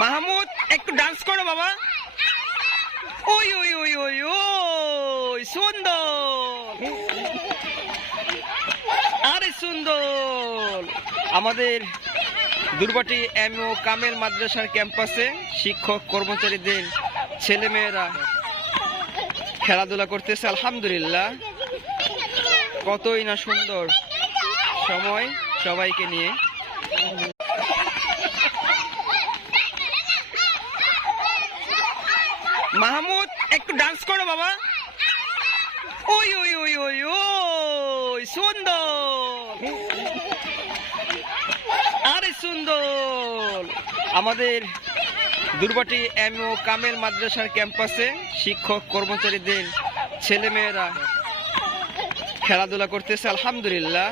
মাহমুদ একটু ডান্স করো বাবা। ওই ওই ওই ওই ওই সুন্দর, আরে সুন্দর। আমাদের দুর্বাটি এমও কামেল মাদ্রাসার ক্যাম্পাসে শিক্ষক কর্মচারীদের ছেলেমেয়েরা খেলাধুলা করতেছে। আলহামদুলিল্লাহ, কতই না সুন্দর সময় সবাইকে নিয়ে। মাহমুদ একটু ডান্স করো বাবা। ওই ওই ওই ওই ওই সুন্দর, আরে সুন্দর। আমাদের দুর্বাটি এমও কামেল মাদ্রাসার ক্যাম্পাসে শিক্ষক কর্মচারীদের ছেলেমেয়েরা খেলাধুলা করতেছে। আলহামদুলিল্লাহ,